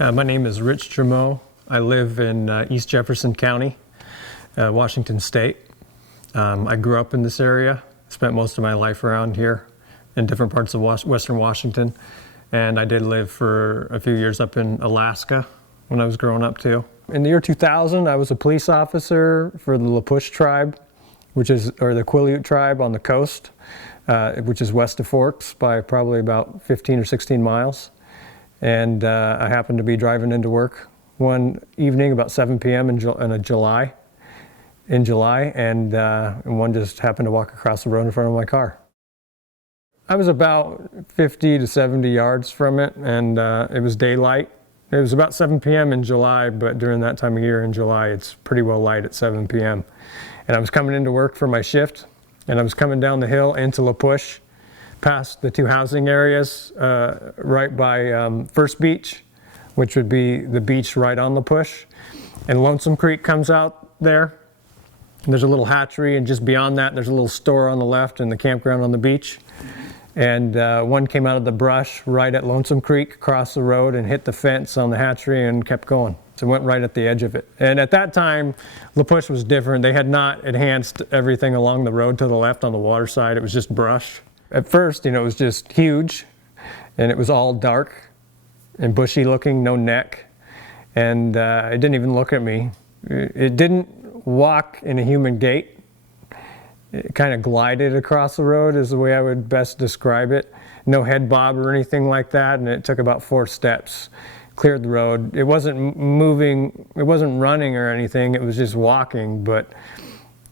My name is Rich Germeau. I live in East Jefferson County, Washington State. I grew up in this area, spent most of my life around here in different parts of Western Washington. And I did live for a few years up in Alaska when I was growing up too. In the year 2000, I was a police officer for the Lapush tribe, or the Quileute tribe on the coast, which is west of Forks by probably about 15 or 16 miles. And I happened to be driving into work one evening about 7 p.m. in July, and one just happened to walk across the road in front of my car. I was about 50 to 70 yards from it, and it was daylight. It was about 7 p.m. in July, but during that time of year in July, it's pretty well light at 7 p.m. And I was coming into work for my shift, and I was coming down the hill into Lapush, past the two housing areas, right by First Beach, which would be the beach right on Lapush. And Lonesome Creek comes out there. There's a little hatchery, and just beyond that, there's a little store on the left and the campground on the beach. And one came out of the brush right at Lonesome Creek, crossed the road and hit the fence on the hatchery and kept going. So it went right at the edge of it. And at that time, Lapush was different. They had not enhanced everything along the road to the left on the water side. It was just brush. At first, it was just huge, and it was all dark and bushy looking, no neck. And it didn't even look at me. It didn't walk in a human gait. It kind of glided across the road is the way I would best describe it. No head bob or anything like that, and it took about 4 steps. Cleared the road. It wasn't moving, it wasn't running or anything, it was just walking, but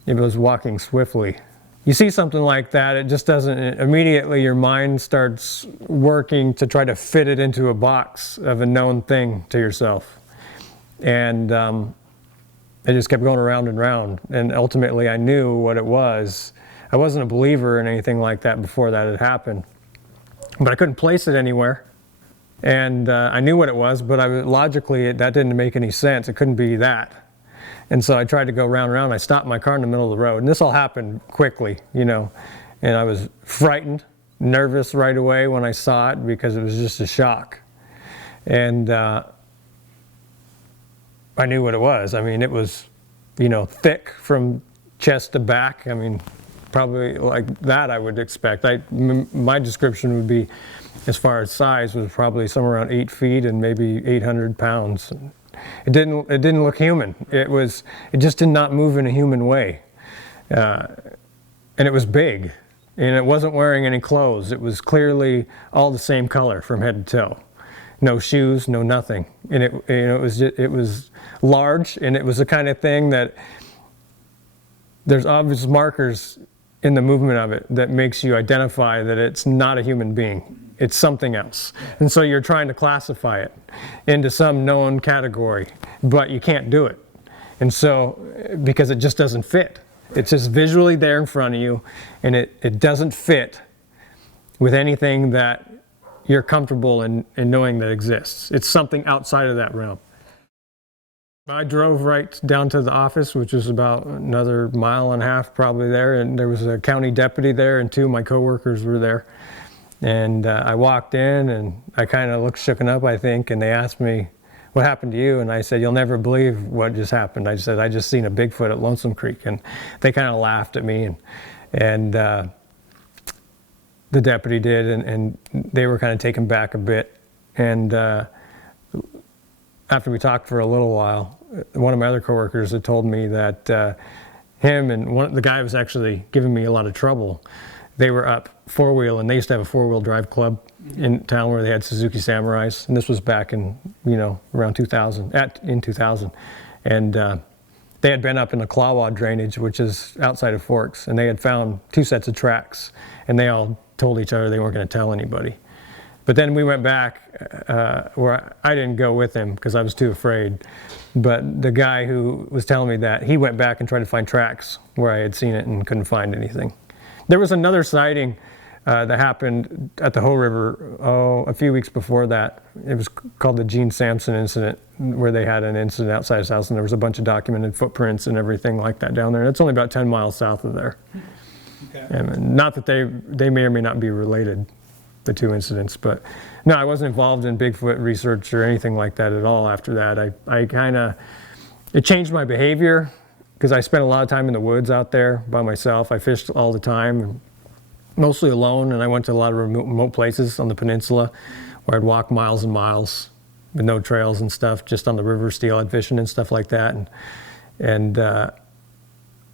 it was walking swiftly. You see something like that, it just doesn't, immediately your mind starts working to try to fit it into a box of a known thing to yourself. And it just kept going around and round, and ultimately I knew what it was. I wasn't a believer in anything like that before that had happened, but I couldn't place it anywhere. And I knew what it was, but logically that didn't make any sense. It couldn't be that. And so I tried to go round and round. I stopped my car in the middle of the road, and this all happened quickly, and I was frightened, nervous right away when I saw it because it was just a shock. And I knew what it was. I mean, it was, thick from chest to back. I mean, probably like that I would expect. My description would be, as far as size, was probably somewhere around 8 feet and maybe 800 pounds. It didn't look human. It just did not move in a human way. And it was big, and it wasn't wearing any clothes. It was clearly all the same color from head to toe. No shoes, no nothing. And it was large, and it was the kind of thing that there's obvious markers in the movement of it that makes you identify that it's not a human being. It's something else. And so you're trying to classify it into some known category, but you can't do it. And so, because it just doesn't fit. It's just visually there in front of you, and it doesn't fit with anything that you're comfortable in knowing that exists. It's something outside of that realm. I drove right down to the office, which was about another 1.5 miles probably there, and there was a county deputy there, and 2 of my coworkers were there. And I walked in, and I kind of looked shooken up, I think, and they asked me, "What happened to you?" And I said, "You'll never believe what just happened." I said, "I just seen a Bigfoot at Lonesome Creek." And they kind of laughed at me, and the deputy did, and they were kind of taken back a bit. And after we talked for a little while, one of my other coworkers had told me that him and the guy was actually giving me a lot of trouble. They were up 4-wheel, and they used to have a 4-wheel drive club in town where they had Suzuki Samurais, and this was back in around 2000, in 2000, and they had been up in the Clawad drainage, which is outside of Forks, and they had found 2 sets of tracks, and they all told each other they weren't going to tell anybody. But then we went back, where I didn't go with him because I was too afraid. But the guy who was telling me that, he went back and tried to find tracks where I had seen it and couldn't find anything. There was another sighting that happened at the Hoh River a few weeks before that. It was called the Gene Sampson incident, where they had an incident outside his house, and there was a bunch of documented footprints and everything like that down there. And it's only about 10 miles south of there. Okay. And not that they may or may not be related. the two incidents. But no, I wasn't involved in Bigfoot research or anything like that at all after that. It changed my behavior because I spent a lot of time in the woods out there by myself. I fished all the time, mostly alone, and I went to a lot of remote places on the peninsula where I'd walk miles and miles with no trails and stuff, just on the river, steelhead fishing and stuff like that. And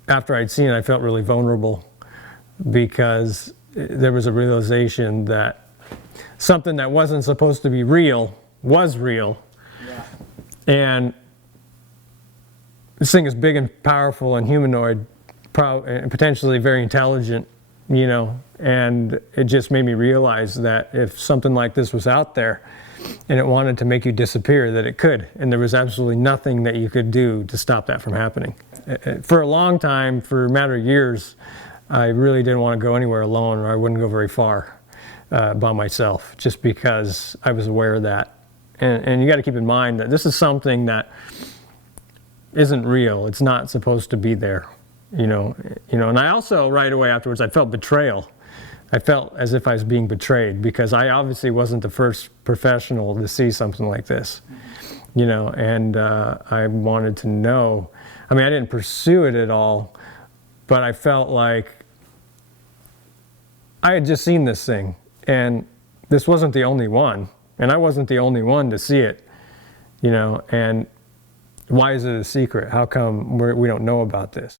after I'd seen it, I felt really vulnerable because there was a realization that something that wasn't supposed to be real was real. Yeah. And this thing is big and powerful and humanoid, and potentially very intelligent, you know, and it just made me realize that if something like this was out there and it wanted to make you disappear, that it could, and there was absolutely nothing that you could do to stop that from happening. For a long time, for a matter of years, I really didn't want to go anywhere alone, or I wouldn't go very far by myself, just because I was aware of that. And you got to keep in mind that this is something that isn't real. It's not supposed to be there, you know. And I also, right away afterwards, I felt betrayal. I felt as if I was being betrayed because I obviously wasn't the first professional to see something like this, you know, and I wanted to know. I mean, I didn't pursue it at all, but I felt like I had just seen this thing, and this wasn't the only one, and I wasn't the only one to see it, you know, and why is it a secret? How come we don't know about this?